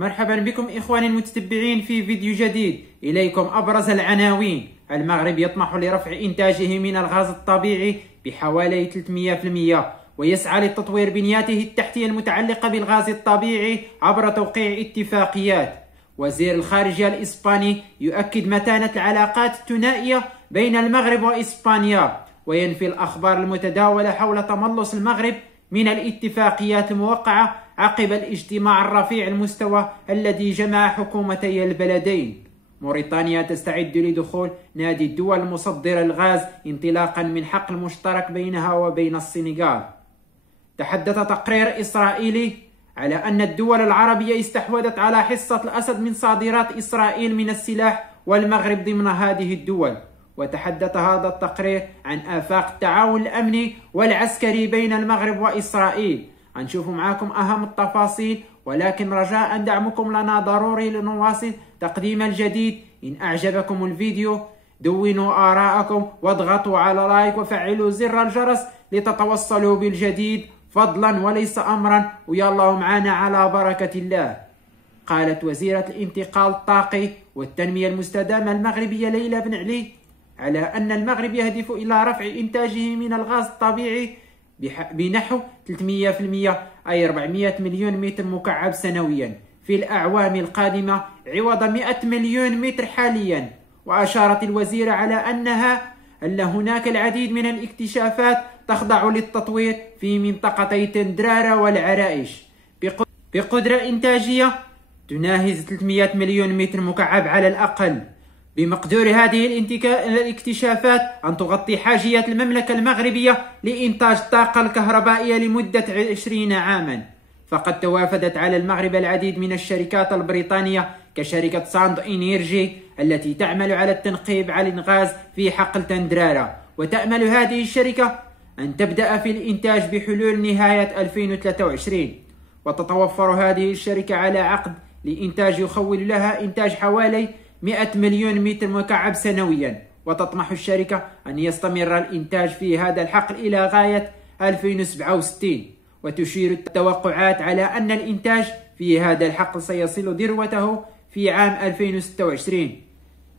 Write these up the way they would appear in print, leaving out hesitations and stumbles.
مرحبا بكم إخواني المتتبعين في فيديو جديد. إليكم أبرز العناوين. المغرب يطمح لرفع إنتاجه من الغاز الطبيعي بحوالي 300%، ويسعى لتطوير بنياته التحتية المتعلقة بالغاز الطبيعي عبر توقيع اتفاقيات. وزير الخارجية الإسباني يؤكد متانة العلاقات الثنائية بين المغرب وإسبانيا، وينفي الأخبار المتداولة حول تملص المغرب من الاتفاقيات الموقعة عقب الاجتماع الرفيع المستوى الذي جمع حكومتي البلدين. موريتانيا تستعد لدخول نادي الدول المصدرة للغاز انطلاقا من حقل مشترك بينها وبين السنغال. تحدث تقرير إسرائيلي على أن الدول العربية استحوذت على حصة الأسد من صادرات إسرائيل من السلاح، والمغرب ضمن هذه الدول. وتحدث هذا التقرير عن آفاق التعاون الأمني والعسكري بين المغرب وإسرائيل. هنشوف معاكم أهم التفاصيل، ولكن رجاء دعمكم لنا ضروري لنواصل تقديم الجديد. إن أعجبكم الفيديو دونوا آراءكم واضغطوا على لايك وفعلوا زر الجرس لتتوصلوا بالجديد فضلا وليس أمرا، ويلا معنا على بركة الله. قالت وزيرة الانتقال الطاقي والتنمية المستدامة المغربية ليلى بن علي على أن المغرب يهدف إلى رفع إنتاجه من الغاز الطبيعي بنحو 300%، أي 400 مليون متر مكعب سنويا في الأعوام القادمة عوض 100 مليون متر حاليا. وأشارت الوزيرة على أن هناك العديد من الاكتشافات تخضع للتطوير في منطقتي تندرارة والعرائش بقدرة إنتاجية تناهز 300 مليون متر مكعب على الأقل. بمقدور هذه الاكتشافات أن تغطي حاجيات المملكة المغربية لإنتاج الطاقة الكهربائية لمدة 20 عاما. فقد توافدت على المغرب العديد من الشركات البريطانية كشركة ساند إنيرجي التي تعمل على التنقيب عن الغاز في حقل تندرارة، وتأمل هذه الشركة أن تبدأ في الإنتاج بحلول نهاية 2023. وتتوفر هذه الشركة على عقد لإنتاج يخول لها إنتاج حوالي 100 مليون متر مكعب سنويا. وتطمح الشركة أن يستمر الإنتاج في هذا الحقل إلى غاية 2067. وتشير التوقعات على أن الإنتاج في هذا الحقل سيصل ذروته في عام 2026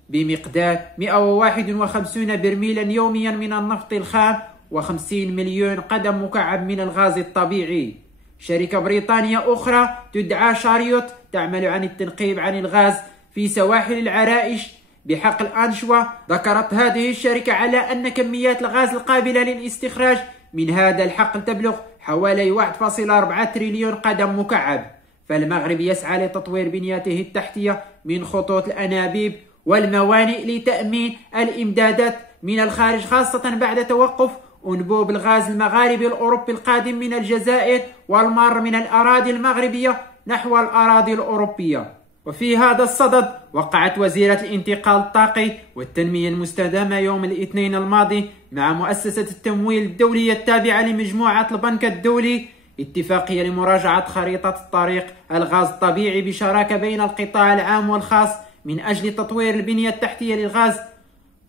بمقدار 151 برميلا يوميا من النفط الخام و50 مليون قدم مكعب من الغاز الطبيعي. شركة بريطانية أخرى تدعى شاريوت تعمل عن التنقيب عن الغاز في سواحل العرائش بحقل أنشوا. ذكرت هذه الشركة على أن كميات الغاز القابلة للاستخراج من هذا الحقل تبلغ حوالي 1.4 تريليون قدم مكعب. فالمغرب يسعى لتطوير بنياته التحتية من خطوط الأنابيب والموانئ لتأمين الإمدادات من الخارج، خاصة بعد توقف أنبوب الغاز المغاربي الأوروبي القادم من الجزائر والمار من الأراضي المغربية نحو الأراضي الأوروبية. وفي هذا الصدد وقعت وزيرة الانتقال الطاقي والتنمية المستدامة يوم الاثنين الماضي مع مؤسسة التمويل الدولية التابعة لمجموعة البنك الدولي اتفاقية لمراجعة خريطة الطريق الغاز الطبيعي بشراكة بين القطاع العام والخاص من أجل تطوير البنية التحتية للغاز،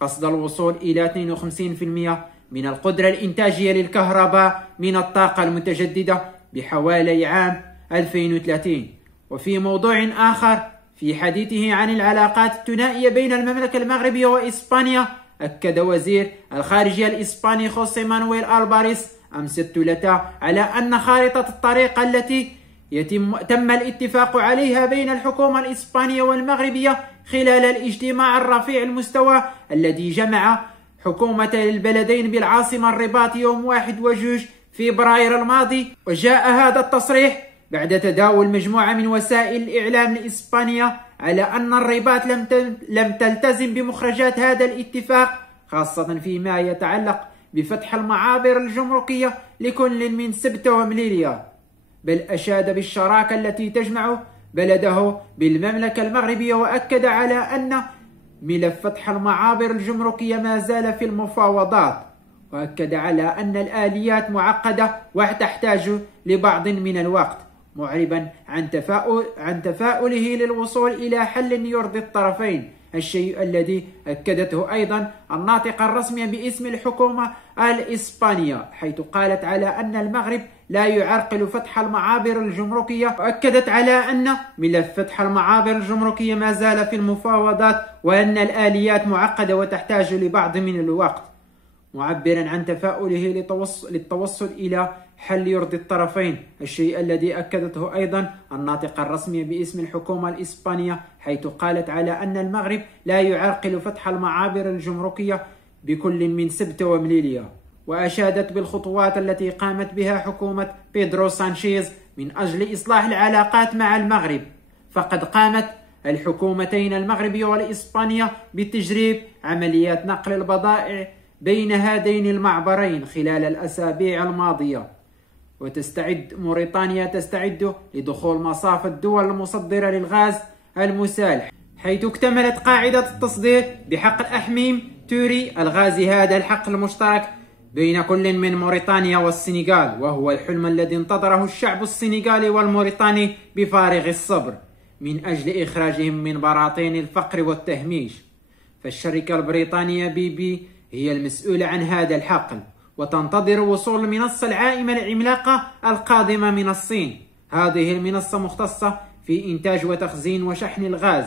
قصد الوصول إلى 52% من القدرة الإنتاجية للكهرباء من الطاقة المتجددة بحوالي عام 2030. وفي موضوع آخر، في حديثه عن العلاقات الثنائية بين المملكة المغربية وإسبانيا، أكد وزير الخارجية الإسباني خوسيه مانويل ألباريس أمس الثلاثاء على أن خارطة الطريق التي تم الاتفاق عليها بين الحكومة الإسبانية والمغربية خلال الاجتماع الرفيع المستوى الذي جمع حكومتي البلدين بالعاصمة الرباط يوم 1 و2 فبراير الماضي. وجاء هذا التصريح بعد تداول مجموعة من وسائل الإعلام الإسبانية على أن الرباط لم تلتزم بمخرجات هذا الاتفاق، خاصة فيما يتعلق بفتح المعابر الجمركية لكل من سبتة ومليليا، بل أشاد بالشراكة التي تجمع بلده بالمملكة المغربية، وأكد على أن ملف فتح المعابر الجمركية ما زال في المفاوضات. وأكد على أن الآليات معقدة وتحتاج لبعض من الوقت، معربا عن تفاؤله للوصول إلى حل يرضي الطرفين الشيء الذي أكدته أيضا الناطقة الرسمية باسم الحكومة الإسبانية، حيث قالت على أن المغرب لا يعرقل فتح المعابر الجمركية، وأكدت على أن ملف فتح المعابر الجمركية ما زال في المفاوضات، وأن الآليات معقدة وتحتاج لبعض من الوقت، معبرا عن تفاؤله للتوصل إلى حل يرضي الطرفين، الشيء الذي أكدته أيضا الناطقة الرسمية باسم الحكومة الإسبانية، حيث قالت على أن المغرب لا يعرقل فتح المعابر الجمركية بكل من سبتة ومليليا، وأشادت بالخطوات التي قامت بها حكومة بيدرو سانشيز من أجل إصلاح العلاقات مع المغرب. فقد قامت الحكومتين المغربية والإسبانية بتجريب عمليات نقل البضائع بين هذين المعبرين خلال الأسابيع الماضية، موريتانيا تستعد لدخول مصاف الدول المصدرة للغاز المسال، حيث اكتملت قاعدة التصدير بحقل أحميم توري الغازي، هذا الحقل المشترك بين كل من موريتانيا والسنغال، وهو الحلم الذي انتظره الشعب السنغالي والموريتاني بفارغ الصبر من أجل إخراجهم من براطين الفقر والتهميش. فالشركة البريطانية BP هي المسؤولة عن هذا الحقل، وتنتظر وصول المنصة العائمة العملاقة القادمة من الصين. هذه المنصة مختصة في إنتاج وتخزين وشحن الغاز.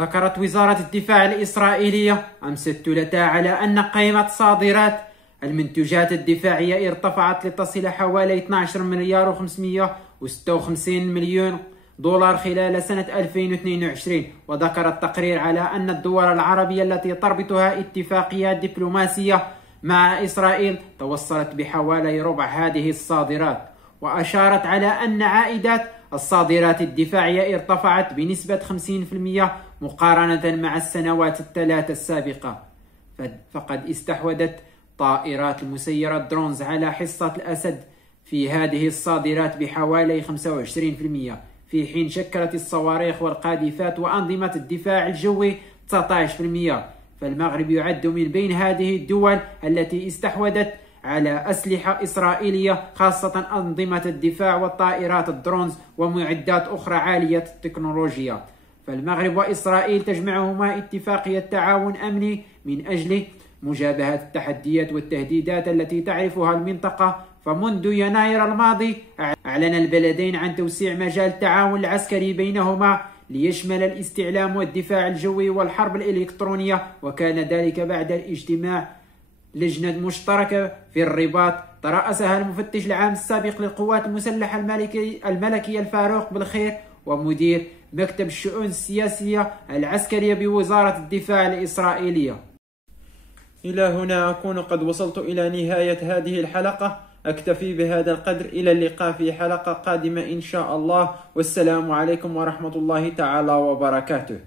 ذكرت وزارة الدفاع الإسرائيلية أمس الثلاثاء على أن قيمة صادرات المنتوجات الدفاعية ارتفعت لتصل حوالي 12 مليار و556 مليون دولار خلال سنة 2022. وذكر التقرير على أن الدول العربية التي تربطها اتفاقيات دبلوماسية مع إسرائيل توصلت بحوالي ربع هذه الصادرات، وأشارت على أن عائدات الصادرات الدفاعية ارتفعت بنسبة 50% مقارنة مع السنوات الثلاث السابقة. فقد استحوذت طائرات المسيرة درونز على حصة الأسد في هذه الصادرات بحوالي 25%، في حين شكلت الصواريخ والقاذفات وأنظمة الدفاع الجوي 19%. فالمغرب يعد من بين هذه الدول التي استحوذت على أسلحة إسرائيلية، خاصة أنظمة الدفاع والطائرات الدرونز ومعدات أخرى عالية التكنولوجيا. فالمغرب وإسرائيل تجمعهما اتفاقية تعاون أمني من أجل مجابهة التحديات والتهديدات التي تعرفها المنطقة. فمنذ يناير الماضي أعلن البلدين عن توسيع مجال التعاون العسكري بينهما ليشمل الاستعلام والدفاع الجوي والحرب الإلكترونية، وكان ذلك بعد الاجتماع لجنة مشتركة في الرباط ترأسها المفتش العام السابق للقوات المسلحة الملكي الفاروق بالخير، ومدير مكتب الشؤون السياسية العسكرية بوزارة الدفاع الإسرائيلية. إلى هنا أكون قد وصلت إلى نهاية هذه الحلقة، أكتفي بهذا القدر، إلى اللقاء في حلقة قادمة إن شاء الله، والسلام عليكم ورحمة الله تعالى وبركاته.